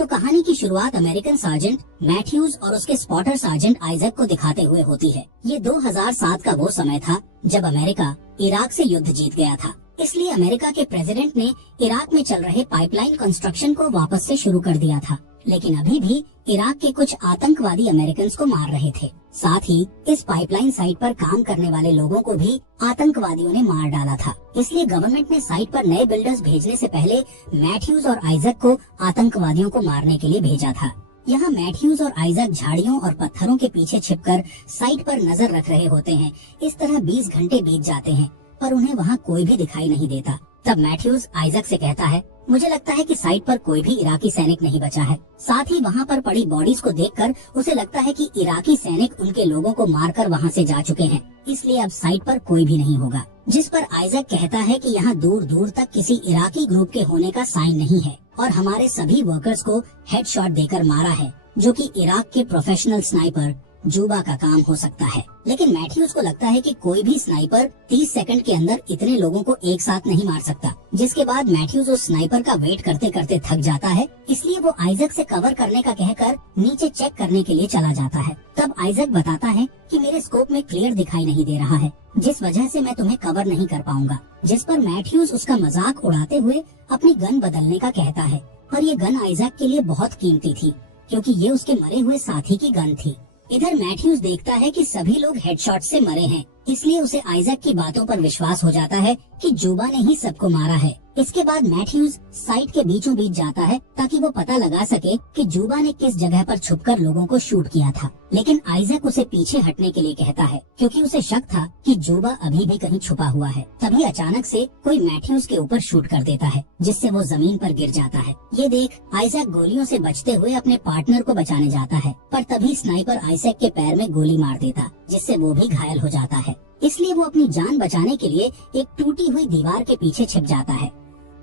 तो कहानी की शुरुआत अमेरिकन सार्जेंट मैथ्यूज और उसके स्पॉटर सार्जेंट आइजक को दिखाते हुए होती है। ये 2007 का वो समय था जब अमेरिका इराक से युद्ध जीत गया था। इसलिए अमेरिका के प्रेसिडेंट ने इराक में चल रहे पाइपलाइन कंस्ट्रक्शन को वापस से शुरू कर दिया था। लेकिन अभी भी इराक के कुछ आतंकवादी अमेरिकन को मार रहे थे। साथ ही इस पाइपलाइन साइट पर काम करने वाले लोगों को भी आतंकवादियों ने मार डाला था। इसलिए गवर्नमेंट ने साइट पर नए बिल्डर्स भेजने से पहले मैथ्यूज और आइजक को आतंकवादियों को मारने के लिए भेजा था। यहाँ मैथ्यूज और आइजक झाड़ियों और पत्थरों के पीछे छिपकर साइट पर नजर रख रहे होते हैं। इस तरह 20 घंटे बीत जाते हैं पर उन्हें वहाँ कोई भी दिखाई नहीं देता। तब मैथ्यूज आइजक से कहता है, मुझे लगता है कि साइट पर कोई भी इराकी सैनिक नहीं बचा है। साथ ही वहाँ पर पड़ी बॉडीज को देखकर उसे लगता है कि इराकी सैनिक उनके लोगों को मारकर वहाँ से जा चुके हैं, इसलिए अब साइट पर कोई भी नहीं होगा। जिस पर आइजक कहता है कि यहाँ दूर दूर तक किसी इराकी ग्रुप के होने का साइन नहीं है और हमारे सभी वर्कर्स को हेडशॉट देकर मारा है, जो कि इराक के प्रोफेशनल स्नाइपर जूबा का काम हो सकता है। लेकिन मैथ्यूज को लगता है कि कोई भी स्नाइपर 30 सेकंड के अंदर इतने लोगों को एक साथ नहीं मार सकता। जिसके बाद मैथ्यूज उस स्नाइपर का वेट करते करते थक जाता है, इसलिए वो आइजक से कवर करने का कहकर नीचे चेक करने के लिए चला जाता है। तब आइजक बताता है कि मेरे स्कोप में क्लियर दिखाई नहीं दे रहा है, जिस वजह से मैं तुम्हें कवर नहीं कर पाऊंगा। जिस पर मैथ्यूज उसका मजाक उड़ाते हुए अपनी गन बदलने का कहता है। पर ये गन आइजक के लिए बहुत कीमती थी, क्योंकि ये उसके मरे हुए साथी की गन थी। इधर मैथ्यूज देखता है कि सभी लोग हेडशॉट से मरे हैं, इसलिए उसे आइजक की बातों पर विश्वास हो जाता है कि जूबा ने ही सबको मारा है। इसके बाद मैथ्यूज साइट के बीचों बीच जाता है ताकि वो पता लगा सके कि जूबा ने किस जगह पर छुपकर लोगों को शूट किया था। लेकिन आइजक उसे पीछे हटने के लिए कहता है, क्योंकि उसे शक था कि जूबा अभी भी कहीं छुपा हुआ है। तभी अचानक से कोई मैथ्यूज के ऊपर शूट कर देता है, जिससे वो जमीन पर गिर जाता है। ये देख आइजक गोलियों से बचते हुए अपने पार्टनर को बचाने जाता है, पर तभी स्नाइपर आइजक के पैर में गोली मार देता, जिससे वो भी घायल हो जाता है। इसलिए वो अपनी जान बचाने के लिए एक टूटी हुई दीवार के पीछे छिप जाता है।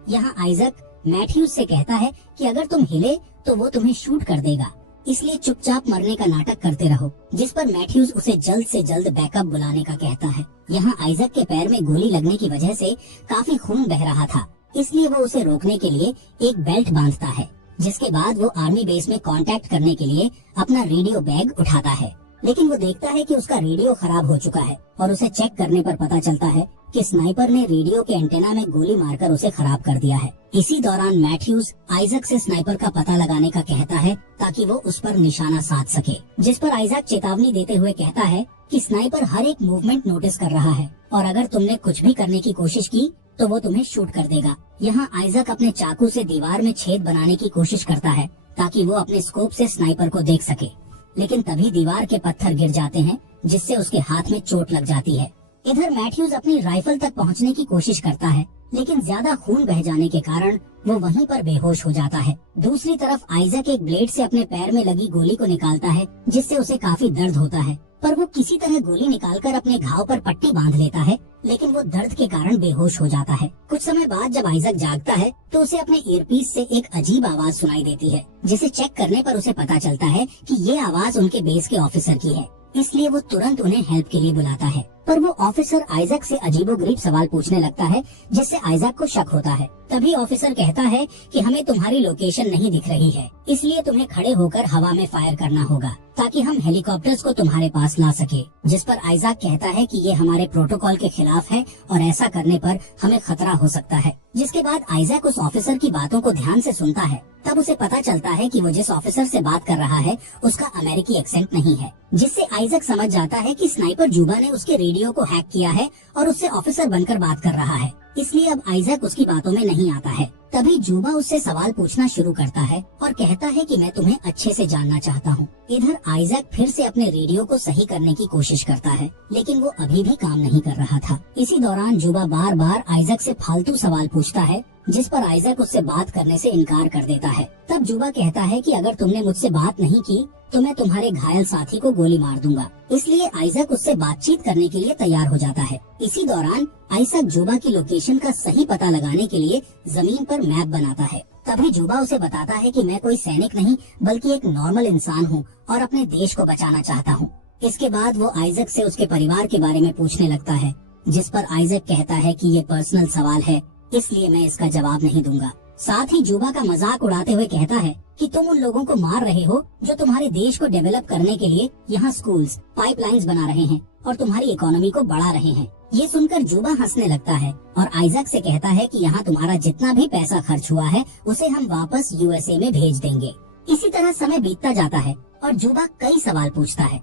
यहाँ आइजक मैथ्यूज से कहता है कि अगर तुम हिले तो वो तुम्हें शूट कर देगा, इसलिए चुपचाप मरने का नाटक करते रहो। जिस पर मैथ्यूज उसे जल्द से जल्द बैकअप बुलाने का कहता है। यहाँ आइजक के पैर में गोली लगने की वजह से काफी खून बह रहा था, इसलिए वो उसे रोकने के लिए एक बेल्ट बांधता है। जिसके बाद वो आर्मी बेस में कांटेक्ट करने के लिए अपना रेडियो बैग उठाता है। लेकिन वो देखता है कि उसका रेडियो खराब हो चुका है और उसे चेक करने पर पता चलता है कि स्नाइपर ने रेडियो के एंटेना में गोली मारकर उसे खराब कर दिया है। इसी दौरान मैथ्यूज आइजक से स्नाइपर का पता लगाने का कहता है ताकि वो उस पर निशाना साध सके। जिस पर आइजक चेतावनी देते हुए कहता है कि स्नाइपर हर एक मूवमेंट नोटिस कर रहा है और अगर तुमने कुछ भी करने की कोशिश की तो वो तुम्हें शूट कर देगा। यहाँ आइजक अपने चाकू से दीवार में छेद बनाने की कोशिश करता है ताकि वो अपने स्कोप से स्नाइपर को देख सके, लेकिन तभी दीवार के पत्थर गिर जाते हैं, जिससे उसके हाथ में चोट लग जाती है। इधर मैथ्यूज अपनी राइफल तक पहुंचने की कोशिश करता है, लेकिन ज्यादा खून बह जाने के कारण वो वहीं पर बेहोश हो जाता है। दूसरी तरफ आइजक एक ब्लेड से अपने पैर में लगी गोली को निकालता है, जिससे उसे काफी दर्द होता है, पर वो किसी तरह गोली निकालकर अपने घाव पर पट्टी बांध लेता है, लेकिन वो दर्द के कारण बेहोश हो जाता है। कुछ समय बाद जब आइजक जागता है तो उसे अपने ईयरपीस से एक अजीब आवाज सुनाई देती है, जिसे चेक करने पर उसे पता चलता है कि ये आवाज उनके बेस के ऑफिसर की है। इसलिए वो तुरंत उन्हें हेल्प के लिए बुलाता है, पर वो ऑफिसर आइजक से अजीबोगरीब सवाल पूछने लगता है, जिससे आइजक को शक होता है। तभी ऑफिसर कहता है कि हमें तुम्हारी लोकेशन नहीं दिख रही है, इसलिए तुम्हें खड़े होकर हवा में फायर करना होगा ताकि हम हेलीकॉप्टर्स को तुम्हारे पास ला सके। जिस पर आइजक कहता है कि ये हमारे प्रोटोकॉल के खिलाफ है और ऐसा करने पर हमें खतरा हो सकता है। जिसके बाद आइजक उस ऑफिसर की बातों को ध्यान से सुनता है। तब उसे पता चलता है कि वो जिस ऑफिसर से बात कर रहा है उसका अमेरिकी एक्सेंट नहीं है, जिससे आइजक समझ जाता है कि स्नाइपर जूबा ने उसके रेडियो को हैक किया है और उससे ऑफिसर बनकर बात कर रहा है, इसलिए अब आइजक उसकी बातों में नहीं आता है। तभी जूबा उससे सवाल पूछना शुरू करता है और कहता है कि मैं तुम्हें अच्छे से जानना चाहता हूँ। इधर आइजक फिर से अपने रेडियो को सही करने की कोशिश करता है, लेकिन वो अभी भी काम नहीं कर रहा था। इसी दौरान जूबा बार बार आइजक से फालतू सवाल पूछता है, जिस पर आइजक उससे बात करने से इनकार कर देता है। तब जूबा कहता है कि अगर तुमने मुझसे बात नहीं की तो मैं तुम्हारे घायल साथी को गोली मार दूंगा। इसलिए आइजक उससे बातचीत करने के लिए तैयार हो जाता है। इसी दौरान आइजक जूबा की लोकेशन का सही पता लगाने के लिए जमीन पर मैप बनाता है। तभी जूबा उसे बताता है कि मैं कोई सैनिक नहीं बल्कि एक नॉर्मल इंसान हूँ और अपने देश को बचाना चाहता हूँ। इसके बाद वो आइजक से उसके परिवार के बारे में पूछने लगता है, जिस पर आइजक कहता है कि ये पर्सनल सवाल है, इसलिए मैं इसका जवाब नहीं दूंगा। साथ ही जुबा का मजाक उड़ाते हुए कहता है कि तुम उन लोगों को मार रहे हो जो तुम्हारे देश को डेवलप करने के लिए यहाँ स्कूल्स, पाइपलाइंस बना रहे हैं और तुम्हारी इकोनॉमी को बढ़ा रहे हैं। ये सुनकर जुबा हंसने लगता है और आइजैक से कहता है कि यहाँ तुम्हारा जितना भी पैसा खर्च हुआ है उसे हम वापस यूएसए में भेज देंगे। इसी तरह समय बीतता जाता है और जुबा कई सवाल पूछता है,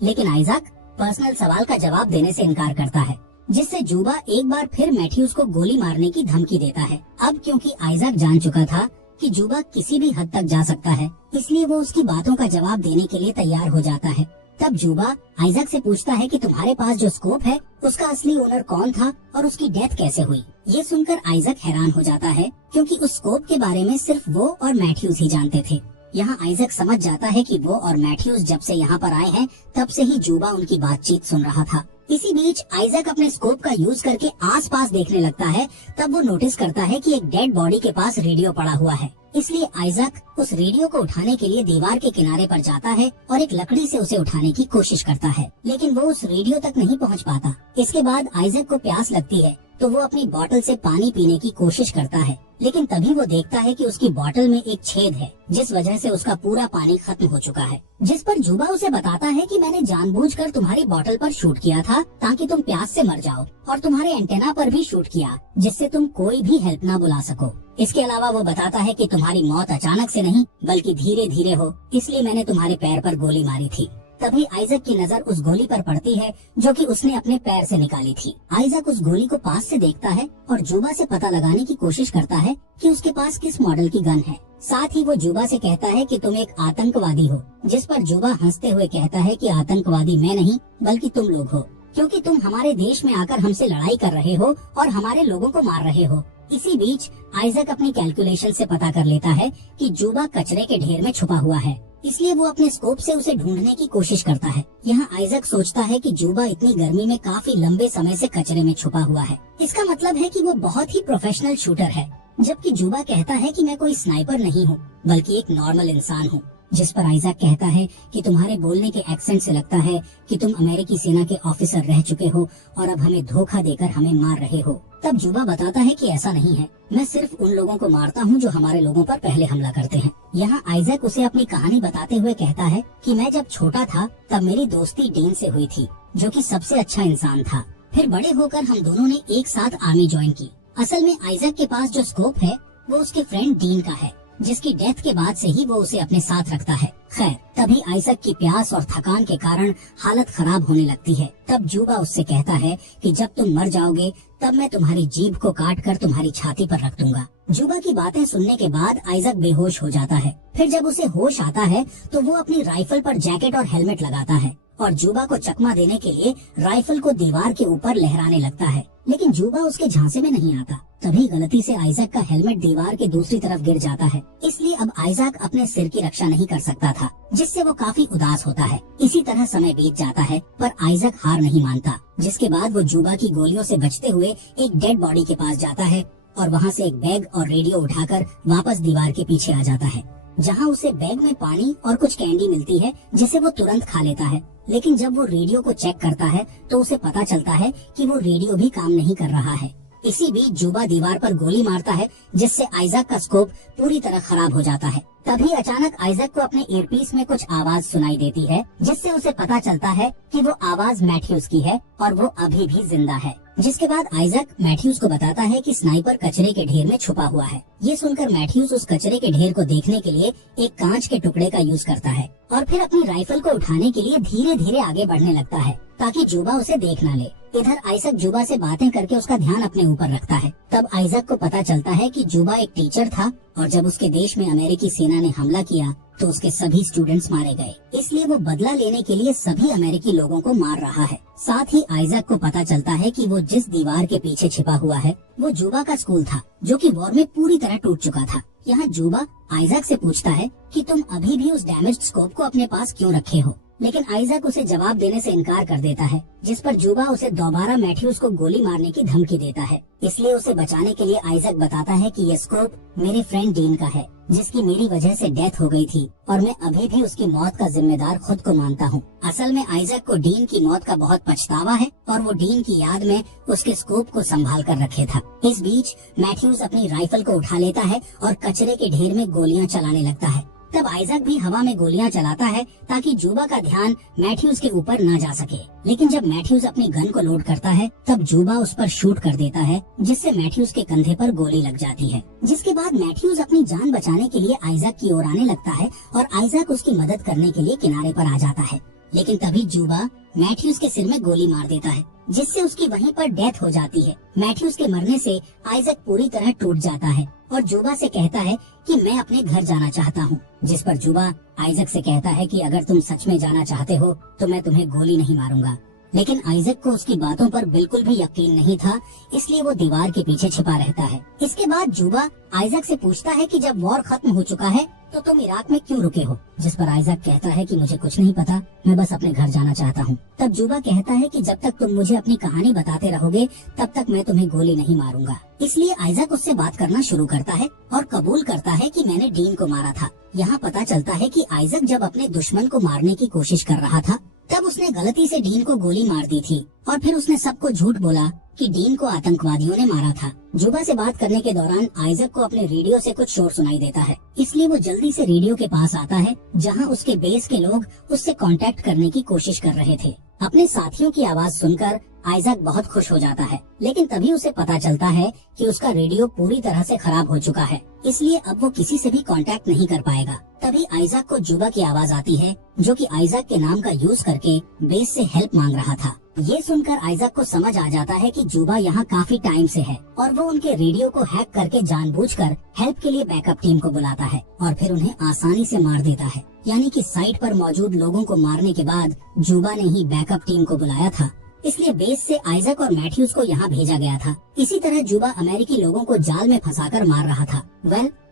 लेकिन आइजैक पर्सनल सवाल का जवाब देने से इनकार करता है, जिससे जुबा एक बार फिर मैथ्यूज को गोली मारने की धमकी देता है। अब क्योंकि आइजैक जान चुका था कि जुबा किसी भी हद तक जा सकता है, इसलिए वो उसकी बातों का जवाब देने के लिए तैयार हो जाता है। तब जुबा आइजैक से पूछता है कि तुम्हारे पास जो स्कोप है उसका असली ओनर कौन था और उसकी डेथ कैसे हुई। ये सुनकर आइजैक हैरान हो जाता है, क्योंकि उस स्कोप के बारे में सिर्फ वो और मैथ्यूज ही जानते थे। यहाँ आइजैक समझ जाता है कि वो और मैथ्यूज जब से यहाँ पर आए हैं तब से ही जुबा उनकी बातचीत सुन रहा था। इसी बीच आइजैक अपने स्कोप का यूज करके आसपास देखने लगता है। तब वो नोटिस करता है कि एक डेड बॉडी के पास रेडियो पड़ा हुआ है। इसलिए आइजैक उस रेडियो को उठाने के लिए दीवार के किनारे पर जाता है और एक लकड़ी से उसे उठाने की कोशिश करता है, लेकिन वो उस रेडियो तक नहीं पहुंच पाता। इसके बाद आइजैक को प्यास लगती है तो वो अपनी बोतल से पानी पीने की कोशिश करता है, लेकिन तभी वो देखता है कि उसकी बोतल में एक छेद है, जिस वजह से उसका पूरा पानी खत्म हो चुका है। जिस पर जुबा उसे बताता है कि मैंने जानबूझकर तुम्हारी बोतल पर शूट किया था ताकि तुम प्यास से मर जाओ, और तुम्हारे एंटेना पर भी शूट किया जिससे तुम कोई भी हेल्प ना बुला सको। इसके अलावा वो बताता है कि तुम्हारी मौत अचानक से नहीं बल्कि धीरे धीरे हो, इसलिए मैंने तुम्हारे पैर पर गोली मारी थी। तभी आइजैक की नजर उस गोली पर पड़ती है जो कि उसने अपने पैर से निकाली थी। आइजैक उस गोली को पास से देखता है और जुबा से पता लगाने की कोशिश करता है कि उसके पास किस मॉडल की गन है। साथ ही वो जुबा से कहता है कि तुम एक आतंकवादी हो, जिस पर जुबा हंसते हुए कहता है कि आतंकवादी मैं नहीं बल्कि तुम लोग हो, क्योंकि तुम हमारे देश में आकर हमसे लड़ाई कर रहे हो और हमारे लोगों को मार रहे हो। इसी बीच आइजैक अपनी कैलकुलेशन से पता कर लेता है कि जुबा कचरे के ढेर में छुपा हुआ है, इसलिए वो अपने स्कोप से उसे ढूंढने की कोशिश करता है। यहाँ आइजैक सोचता है कि जुबा इतनी गर्मी में काफी लंबे समय से कचरे में छुपा हुआ है, इसका मतलब है कि वो बहुत ही प्रोफेशनल शूटर है। जबकि जुबा कहता है कि मैं कोई स्नाइपर नहीं हूँ बल्कि एक नॉर्मल इंसान हूँ। जिस पर आइजैक कहता है कि तुम्हारे बोलने के एक्सेंट से लगता है कि तुम अमेरिकी सेना के ऑफिसर रह चुके हो और अब हमें धोखा देकर हमें मार रहे हो। तब जुबा बताता है कि ऐसा नहीं है, मैं सिर्फ उन लोगों को मारता हूँ जो हमारे लोगों पर पहले हमला करते हैं। यहाँ आइजैक उसे अपनी कहानी बताते हुए कहता है कि मैं जब छोटा था तब मेरी दोस्ती डीन से हुई थी, जो कि सबसे अच्छा इंसान था। फिर बड़े होकर हम दोनों ने एक साथ आर्मी ज्वाइन की। असल में आइजैक के पास जो स्कोप है वो उसके फ्रेंड डीन का है, जिसकी डेथ के बाद से ही वो उसे अपने साथ रखता है। खैर, तभी आइजैक की प्यास और थकान के कारण हालत खराब होने लगती है। तब जुबा उससे कहता है कि जब तुम मर जाओगे तब मैं तुम्हारी जीभ को काट कर तुम्हारी छाती पर रख दूंगा। जुबा की बातें सुनने के बाद आइजैक बेहोश हो जाता है। फिर जब उसे होश आता है तो वो अपनी राइफल पर जैकेट और हेलमेट लगाता है और जुबा को चकमा देने के लिए राइफल को दीवार के ऊपर लहराने लगता है, लेकिन जुबा उसके झांसे में नहीं आता। तभी गलती से आइजैक का हेलमेट दीवार के दूसरी तरफ गिर जाता है, इसलिए अब आइजैक अपने सिर की रक्षा नहीं कर सकता था, जिससे वो काफी उदास होता है। इसी तरह समय बीत जाता है पर आइजैक हार नहीं मानता, जिसके बाद वो जुबा की गोलियों से बचते हुए एक डेड बॉडी के पास जाता है और वहाँ से एक बैग और रेडियो उठाकर वापस दीवार के पीछे आ जाता है, जहाँ उसे बैग में पानी और कुछ कैंडी मिलती है जिसे वो तुरंत खा लेता है। लेकिन जब वो रेडियो को चेक करता है तो उसे पता चलता है कि वो रेडियो भी काम नहीं कर रहा है। इसी बीच जुबा दीवार पर गोली मारता है, जिससे आइजैक का स्कोप पूरी तरह खराब हो जाता है। तभी अचानक आइजैक को अपने ईयरपीस में कुछ आवाज सुनाई देती है, जिससे उसे पता चलता है कि वो आवाज मैथ्यूज की है और वो अभी भी जिंदा है। जिसके बाद आइजैक मैथ्यूज को बताता है कि स्नाइपर कचरे के ढेर में छुपा हुआ है। ये सुनकर मैथ्यूज उस कचरे के ढेर को देखने के लिए एक कांच के टुकड़े का यूज करता है और फिर अपनी राइफल को उठाने के लिए धीरे धीरे आगे बढ़ने लगता है ताकि जुबा उसे देख न ले। इधर आइजैक जुबा से बातें करके उसका ध्यान अपने ऊपर रखता है। तब आइजैक को पता चलता है कि जुबा एक टीचर था और जब उसके देश में अमेरिकी सेना ने हमला किया तो उसके सभी स्टूडेंट्स मारे गए, इसलिए वो बदला लेने के लिए सभी अमेरिकी लोगों को मार रहा है। साथ ही आइजैक को पता चलता है कि वो जिस दीवार के पीछे छिपा हुआ है वो जुबा का स्कूल था, जो कि वॉर में पूरी तरह टूट चुका था। यहाँ जुबा आइजैक से पूछता है कि तुम अभी भी उस डैमेज्ड स्कोप को अपने पास क्यों रखे हो, लेकिन आइजैक उसे जवाब देने से इनकार कर देता है, जिस पर जुबा उसे दोबारा मैथ्यूज को गोली मारने की धमकी देता है। इसलिए उसे बचाने के लिए आइजैक बताता है कि ये स्कोप मेरे फ्रेंड डीन का है, जिसकी मेरी वजह से डेथ हो गई थी और मैं अभी भी उसकी मौत का जिम्मेदार खुद को मानता हूँ। असल में आइजैक को डीन की मौत का बहुत पछतावा है और वो डीन की याद में उसके स्कूप को संभाल कर रखे था। इस बीच मैथ्यूज अपनी राइफल को उठा लेता है और कचरे के ढेर में गोलियां चलाने लगता है। तब आइजैक भी हवा में गोलियां चलाता है ताकि जूबा का ध्यान मैथ्यूज के ऊपर न जा सके। लेकिन जब मैथ्यूज अपनी गन को लोड करता है तब जूबा उस पर शूट कर देता है, जिससे मैथ्यूज के कंधे पर गोली लग जाती है। जिसके बाद मैथ्यूज अपनी जान बचाने के लिए आइजैक की ओर आने लगता है और आइजैक उसकी मदद करने के लिए किनारे पर आ जाता है। लेकिन तभी जूबा मैथ्यूज के सिर में गोली मार देता है, जिससे उसकी वहीं पर डेथ हो जाती है। मैथ्यूज के मरने से आइजैक पूरी तरह टूट जाता है और जूबा से कहता है कि मैं अपने घर जाना चाहता हूँ। जिस पर जूबा आइजैक से कहता है कि अगर तुम सच में जाना चाहते हो तो मैं तुम्हें गोली नहीं मारूंगा। लेकिन आइजैक को उसकी बातों पर बिल्कुल भी यकीन नहीं था, इसलिए वो दीवार के पीछे छिपा रहता है। इसके बाद जूबा आइजैक से पूछता है कि जब वॉर खत्म हो चुका है तो तुम इराक में क्यों रुके हो? जिस पर आइजैक कहता है कि मुझे कुछ नहीं पता, मैं बस अपने घर जाना चाहता हूँ। तब जूबा कहता है कि जब तक तुम मुझे अपनी कहानी बताते रहोगे तब तक मैं तुम्हें गोली नहीं मारूंगा। इसलिए आइजैक उससे बात करना शुरू करता है और कबूल करता है कि मैंने डीन को मारा था। यहाँ पता चलता है कि आइजैक जब अपने दुश्मन को मारने की कोशिश कर रहा था तब उसने गलती से डीन को गोली मार दी थी और फिर उसने सबको झूठ बोला कि डीन को आतंकवादियों ने मारा था। जूबा से बात करने के दौरान आइजैक को अपने रेडियो से कुछ शोर सुनाई देता है, इसलिए वो जल्दी से रेडियो के पास आता है जहां उसके बेस के लोग उससे कांटेक्ट करने की कोशिश कर रहे थे। अपने साथियों की आवाज सुनकर आइजैक बहुत खुश हो जाता है, लेकिन तभी उसे पता चलता है कि उसका रेडियो पूरी तरह से खराब हो चुका है, इसलिए अब वो किसी से भी कांटेक्ट नहीं कर पाएगा। तभी आइजैक को जूबा की आवाज आती है, जो कि आइजैक के नाम का यूज करके बेस से हेल्प मांग रहा था। ये सुनकर आइजैक को समझ आ जाता है कि जूबा यहाँ काफी टाइम से है और वो उनके रेडियो को हैक करके जानबूझकर हेल्प के लिए बैकअप टीम को बुलाता है और फिर उन्हें आसानी से मार देता है। यानी कि साइट पर मौजूद लोगों को मारने के बाद जूबा ने ही बैकअप टीम को बुलाया था, इसलिए बेस से आइजैक और मैथ्यूज को यहाँ भेजा गया था। इसी तरह जूबा अमेरिकी लोगों को जाल में फंसाकर मार रहा था।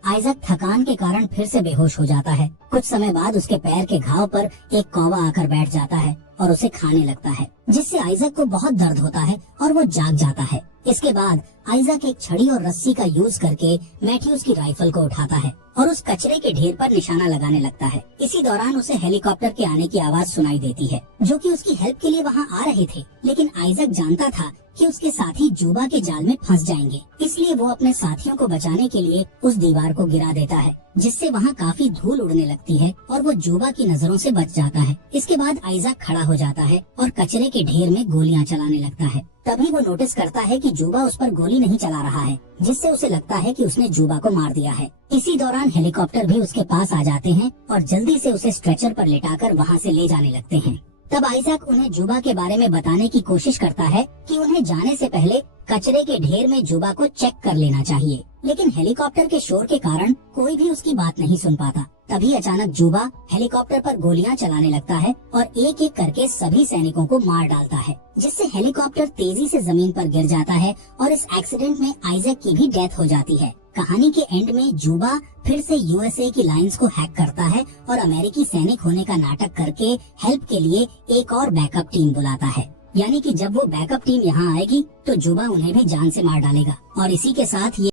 आइजैक थकान के कारण फिर से बेहोश हो जाता है। कुछ समय बाद उसके पैर के घाव पर एक कौवा आकर बैठ जाता है और उसे खाने लगता है, जिससे आइजैक को बहुत दर्द होता है और वो जाग जाता है। इसके बाद आइजैक एक छड़ी और रस्सी का यूज करके मैथ्यूज की राइफल को उठाता है और उस कचरे के ढेर पर निशाना लगाने लगता है। इसी दौरान उसे हेलीकॉप्टर के आने की आवाज सुनाई देती है, जो कि उसकी हेल्प के लिए वहाँ आ रहे थे। लेकिन आइजैक जानता था कि उसके साथी जूबा के जाल में फंस जाएंगे, इसलिए वो अपने साथियों को बचाने के लिए उस दीवार को गिरा देता है, जिससे वहाँ काफी धूल उड़ने लगती है और वो जूबा की नजरों से बच जाता है। इसके बाद आइजैक खड़ा हो जाता है और कचरे के ढेर में गोलियां चलाने लगता है। तभी वो नोटिस करता है कि जूबा उस पर गोली नहीं चला रहा है, जिससे उसे लगता है कि उसने जूबा को मार दिया है। इसी दौरान हेलीकॉप्टर भी उसके पास आ जाते हैं और जल्दी से उसे स्ट्रेचर पर लेटाकर वहाँ से ले जाने लगते हैं। तब आइजैक उन्हें जूबा के बारे में बताने की कोशिश करता है कि उन्हें जाने से पहले कचरे के ढेर में जूबा को चेक कर लेना चाहिए, लेकिन हेलीकॉप्टर के शोर के कारण कोई भी उसकी बात नहीं सुन पाता। तभी अचानक जूबा हेलीकॉप्टर पर गोलियां चलाने लगता है और एक एक करके सभी सैनिकों को मार डालता है, जिससे हेलीकॉप्टर तेजी से जमीन पर गिर जाता है और इस एक्सीडेंट में आइजैक की भी डेथ हो जाती है। कहानी के एंड में जूबा फिर से यूएसए की लाइंस को हैक करता है और अमेरिकी सैनिक होने का नाटक करके हेल्प के लिए एक और बैकअप टीम बुलाता है। यानी कि जब वो बैकअप टीम यहाँ आएगी तो जूबा उन्हें भी जान से मार डालेगा। और इसी के साथ ये